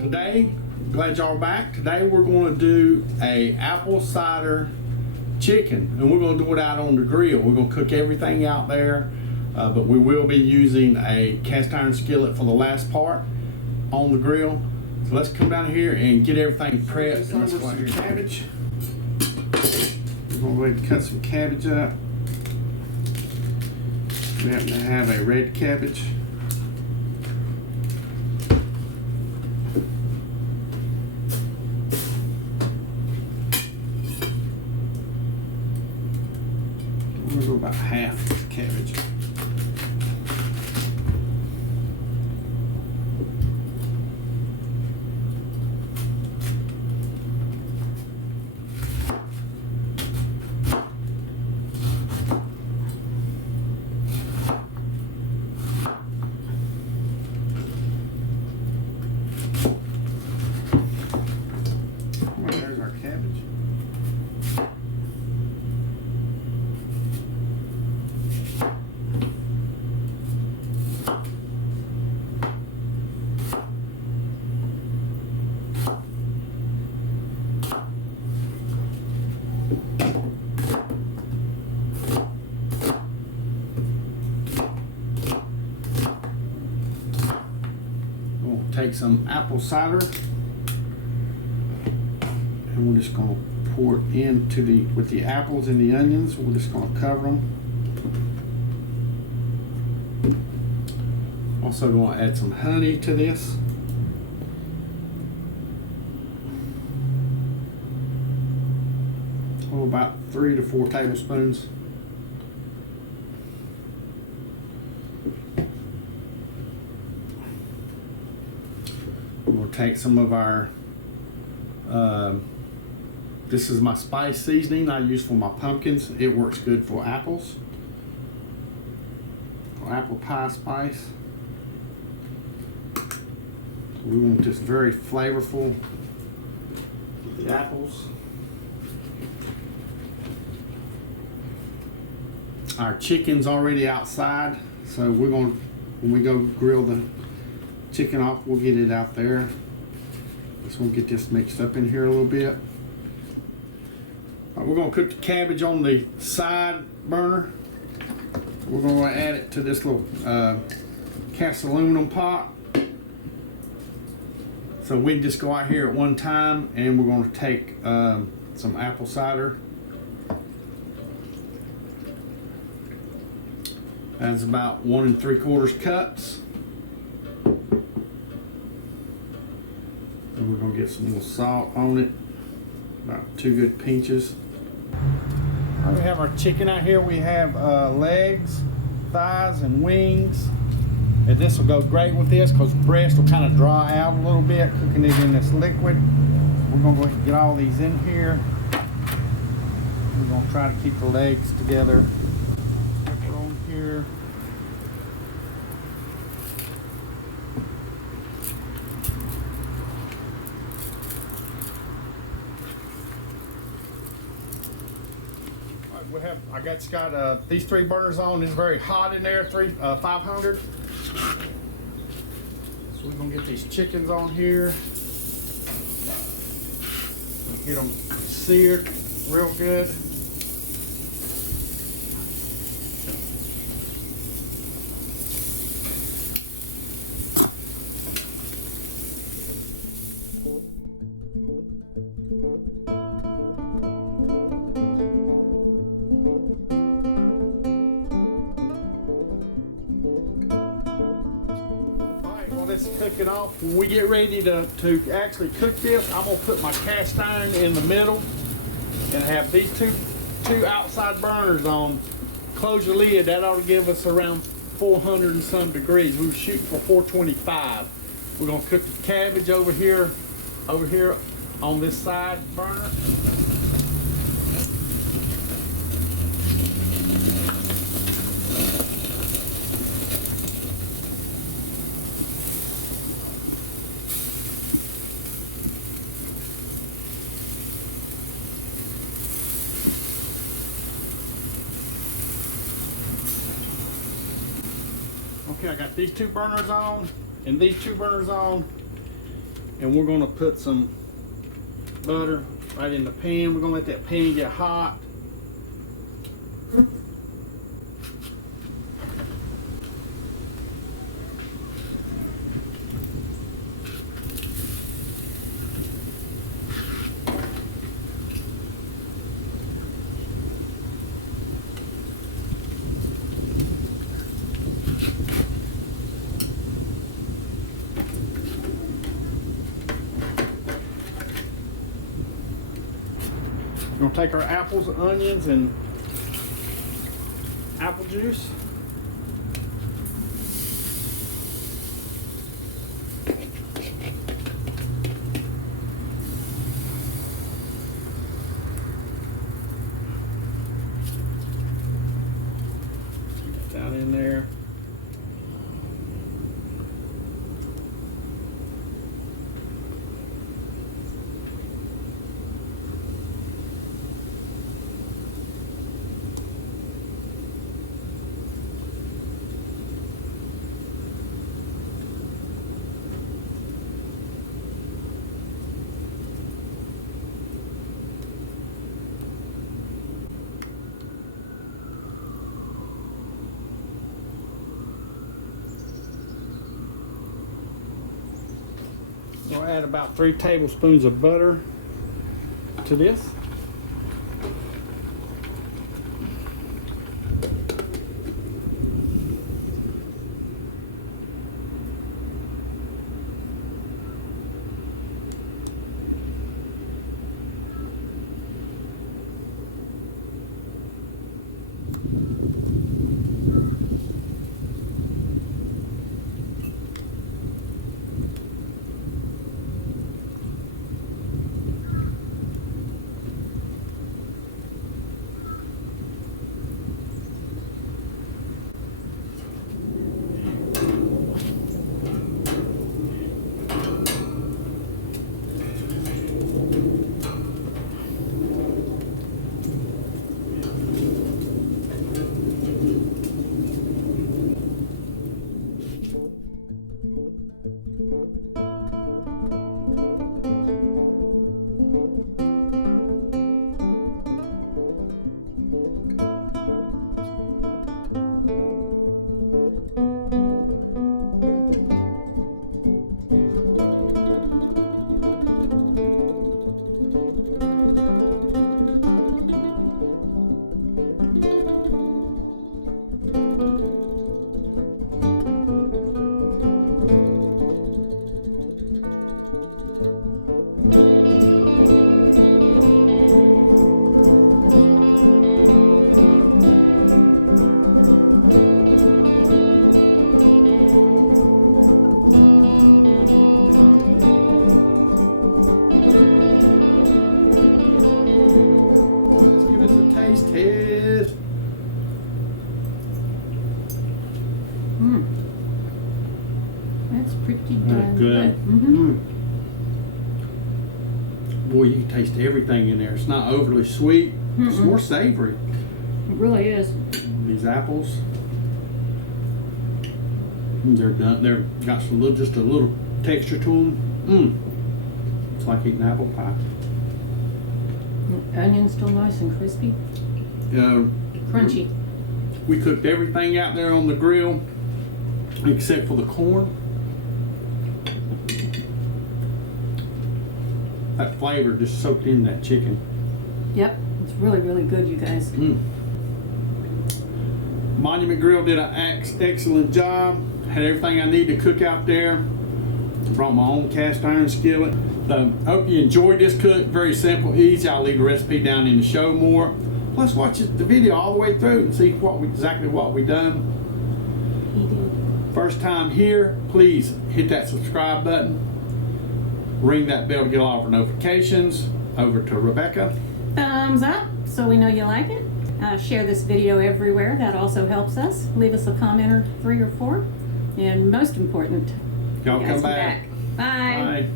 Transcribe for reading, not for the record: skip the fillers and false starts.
Today, glad y'all are back. Today we're going to do a apple cider chicken, and we're going to do it out on the grill. We're going to cook everything out there, but we will be using a cast iron skillet for the last part on the grill. So let's come down here and get everything prepped. And let's go out here. Cabbage. We're going to go ahead and cut some cabbage up. We happen to have a red cabbage. We'll go about half of the cabbage. Well, there's our cabbage. We'll take some apple cider and we're just going to pour it into with the apples and the onions. We're just going to cover them. Also going to add some honey to this. Oh, about 3 to 4 tablespoons. We'll take some of our, this is my spice seasoning I use for my pumpkins. It works good for apples. For apple pie spice. We want this very flavorful with the apples. Our chicken's already outside, so we're going to, when we go grill the chicken off, we'll get it out there. Just want to get this mixed up in here a little bit. We're going to cook the cabbage on the side burner. We're going to add it to this little cast aluminum pot. So we just go out here at one time, and we're going to take some apple cider. That's about 1 3/4 cups. And we're going to get some more salt on it. About 2 good pinches. All right, we have our chicken out here. We have legs, thighs, and wings. And this will go great with this because breast will kind of dry out a little bit cooking it in this liquid. We're going to go ahead and get all these in here. We're going to try to keep the legs together. Pepper on here. I got these 3 burners on. It's very hot in there, 500. So we're gonna get these chickens on here. Get them seared real good. Let's cook it off. When we get ready to actually cook this, I'm gonna put my cast iron in the middle and have these two outside burners on. Close your lid. That ought to give us around 400 and some degrees. We were shooting for 425. We're gonna cook the cabbage over here on this side burner. Okay, I got these two burners on and these two burners on, and we're gonna put some butter right in the pan. We're gonna let that pan get hot. We're gonna take our apples, onions, and apple juice. Get that in there. We'll add about 3 tablespoons of butter to this. Test. That's pretty darn Good. Boy, you can taste everything in there. It's not overly sweet. It's more savory. It really is. These apples, they're done. They're got some little, just a little texture to them. It's like eating apple pie. Onion's still nice and crispy. Crunchy. We cooked everything out there on the grill except for the corn. That flavor just soaked in that chicken. Yep, it's really, really good, you guys. Monument Grill did an excellent job. Had everything I need to cook out there. Brought my own cast iron skillet. So, hope you enjoyed this cook. Very simple, easy. I'll leave the recipe down in the show more. Plus, watch the video all the way through and see exactly what we done. He did. First time here, please hit that subscribe button. Ring that bell to get all of our notifications. Over to Rebecca. Thumbs up so we know you like it. Share this video everywhere. That also helps us. Leave us a comment or 3 or 4. And most important, Y'all you guys come back. Bye. Bye.